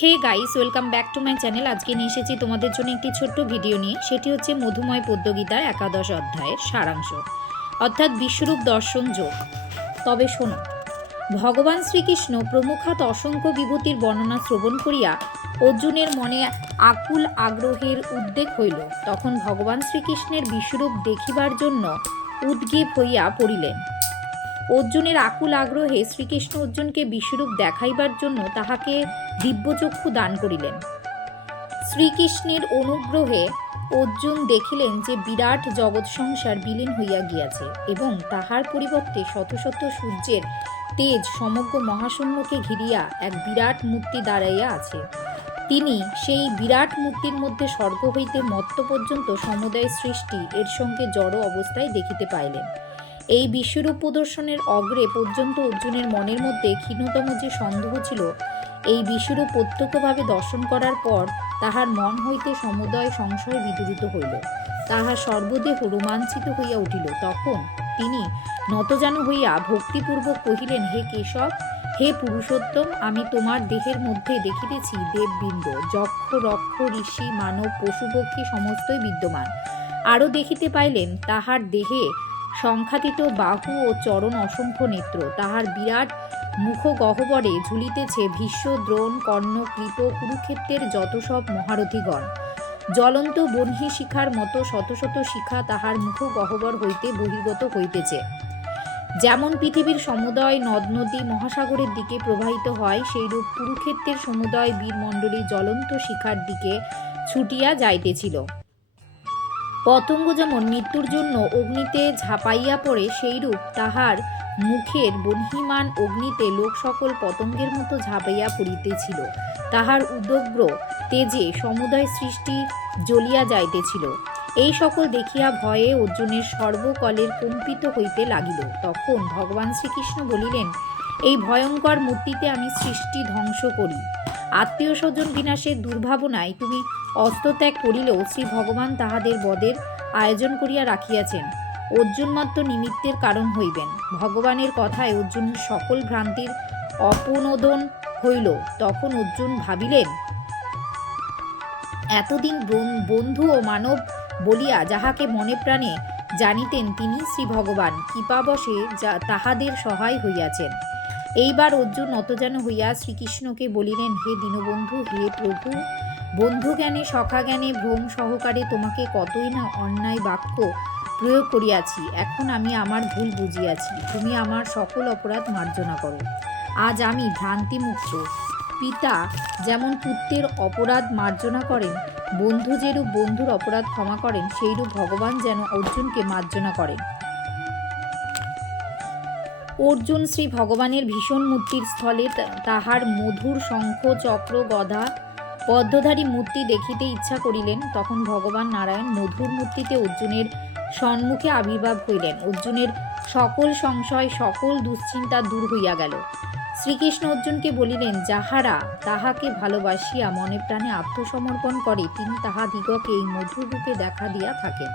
Hey guys, welcome back to my channel. আজকে নিয়ে এসেছি তোমাদের জন্য একটি ছোট্ট ভিডিও নিয়ে। সেটি হচ্ছে মধুময় পদ্যগীতার একাদশ অধ্যায়ের সারাংশ, অর্থাৎ বিশ্বরূপ দর্শন যোগ। তবে শোনো, ভগবান শ্রীকৃষ্ণ প্রমুখাত অসংখ্য বিভূতির বর্ণনা শ্রবণ করিয়া অর্জুনের মনে আকুল আগ্রহের উদ্বেগ হইল। তখন ভগবান শ্রীকৃষ্ণের বিশ্বরূপ দেখিবার জন্য উদ্গীপ হইয়া পড়িলেন। অর্জুনের আকুল আগ্রহে শ্রীকৃষ্ণ অর্জুনকে বিশ্বরূপ দেখাইবার জন্য তাহাকে দিব্যচক্ষু দান করিলেন। শ্রীকৃষ্ণের অনুগ্রহে অর্জুন দেখিলেন যে বিরাট জগৎ সংসার বিলীন হইয়া গিয়াছে এবং তাহার পরিবর্তে শত শত সূর্যের তেজ সমগ্র মহাশূন্যকে ঘিরিয়া এক বিরাট মূর্তি দাঁড়াইয়া আছে। তিনি সেই বিরাট মূর্তির মধ্যে স্বর্গ হইতে মত্ত পর্যন্ত সমুদায় সৃষ্টি এর সঙ্গে জড় অবস্থায় দেখিতে পাইলেন। এই বিশ্বরূপ প্রদর্শনের অগ্রে পর্যন্ত অর্জুনের মনের মধ্যে ক্ষীণতম যে সন্দেহ ছিল, এই বিশ্বরূপ প্রত্যক্ষভাবে দর্শন করার পর তাহার মন হইতে সমুদয় সংশয় বিদূরিত হইল। তাহার সর্বদেহ রোমাঞ্চিত হইয়া উঠিল। তখন তিনি নতজানু হইয়া ভক্তিপূর্বক কহিলেন, হে কেশব, হে পুরুষোত্তম, আমি তোমার দেহের মধ্যে দেখিতেছি দেববৃন্দ, যক্ষ, রক্ষ, ঋষি, মানব, পশুপক্ষী সমস্তই বিদ্যমান। আরও দেখিতে পাইলেন, তাহার দেহে সংখ্যাতীত বাহু ও চরণ অসংখ্য নেত্র। তাহার বিরাট মুখ গহ্বরে ঝুলিতেছে ভীষ্ম, দ্রোণ, কর্ণ কৃপ কুরুক্ষেত্রের যত সব মহারথীগণ। জ্বলন্ত বহ্নি শিখার মতো শত শত শিখা তাহার মুখ গহ্বর হইতে বহির্গত হইতেছে। যেমন পৃথিবীর সমুদয় নদ নদী মহাসাগরের দিকে প্রবাহিত হয়, সেইরূপ কুরুক্ষেত্রের সমুদয় বীরমণ্ডলী জ্বলন্ত শিখার দিকে ছুটিয়া যাইতেছিল। পতঙ্গ যেমন মৃত্যুর জন্য অগ্নিতে ঝাঁপাইয়া পড়ে, সেইরূপ তাহার মুখের বহ্নিমান অগ্নিতে লোক সকল পতঙ্গের মতো ঝাঁপাইয়া পড়িতেছিল। তাহার উদগ্র তেজে সমুদয় সৃষ্টি জ্বলিয়া যাইতেছিল। এই সকল দেখিয়া ভয়ে অর্জুনের সর্বকলের কম্পিত হইতে লাগিল। তখন ভগবান শ্রীকৃষ্ণ বলিলেন, এই ভয়ঙ্কর মূর্তিতে আমি সৃষ্টি ধ্বংস করি। আত্মীয় স্বজন বিনাশের দুর্ভাবনায় তুমি অস্ত্রত্যাগ করিলেও শ্রী ভগবান তাহাদের বদের আয়োজন করিয়া রাখিয়াছেন। অর্জুন মাত্র নিমিত্তের কারণ হইবেন। ভগবানের কথায় অর্জুনের সকল ভ্রান্তির অপনোদন হইল। তখন অর্জুন ভাবিলেন, এতদিন বন- বন্ধু ও মানব বলিয়া যাহাকে মনে প্রাণে জানিতেন তিনি শ্রী ভগবান, কৃপাবশে যা তাহাদের সহায় হইয়াছেন। এইবার অর্জুন নতজান হইয়া শ্রীকৃষ্ণকে বলিলেন, হে দীনবন্ধু, হে প্রভু বন্ধু জ্ঞানে সখা জ্ঞানে ভ্রম সহকারে তোমাকে কতই না অন্যায় বাক্য প্রয়োগ করিয়াছি। এখন আমি আমার ভুল বুঝিয়াছি। তুমি আমার সকল অপরাধ মার্জনা করো। আজ আমি ভ্রান্তিমুক্ত। পিতা যেমন পুত্রের অপরাধ মার্জনা করেন, বন্ধু যেরূপ বন্ধুর অপরাধ ক্ষমা করেন, সেইরূপ ভগবান যেন অর্জুনকে মার্জনা করেন। অর্জুন শ্রী ভগবানের ভীষণ মূর্তির স্থলে তাহার মধুর শঙ্খ, চক্র, গদা, পদ্মধারী মূর্তি দেখিতে ইচ্ছা করিলেন, তখন ভগবান নারায়ণ মধুর মূর্তিতে অর্জুনের সম্মুখে আবির্ভাব হইলেন। অর্জুনের সকল সংশয়, সকল দুশ্চিন্তা দূর হইয়া গেল। শ্রীকৃষ্ণ অর্জুনকে বলিলেন, যাহারা তাহাকে ভালোবাসিয়া মনে প্রাণে আত্মসমর্পণ করে, তিনি তাহাদিগকে এই মধুর রূপে দেখা দিয়া থাকেন।